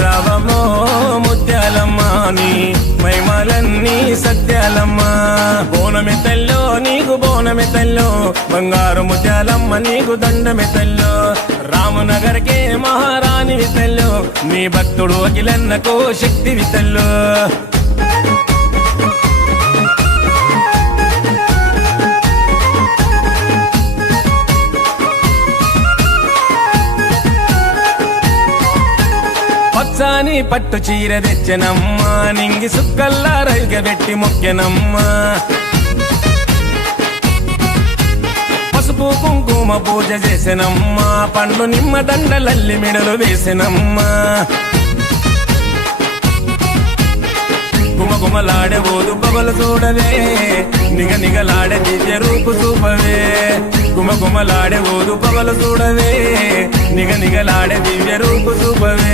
రావమో ముత్యాలమ్మ నీ మైమలన్నీ సత్యాలమ్మ బోనమి తల్లో నీకు బోనమి తల్లో బంగారు ముత్యాలమ్మ నీకు దండమి తల్లో రామనగర్కే మహారాణి తల్లో నీ భక్తుడు అఖిలన్నకు శక్తి తల్లో పచ్చాని పట్టు చీర తెచ్చనమ్మా నింగి సుక్కల్లా రైగబెట్టి మొక్కెనమ్మా పసుపు కుంకుమ పూజ చేసెనమ్మా పండ్లు నిమ్మ దండలల్లి మెడలు వేసెనమ్మా గుమగుమలాడే ఓదు బబలు చూడవే నిగ నిగలాడే దివ్య రూపు చూపవే గుమగుమలాడే ఓదు బబలు చూడవే నిగ నిగలాడే దివ్య రూపు చూపవే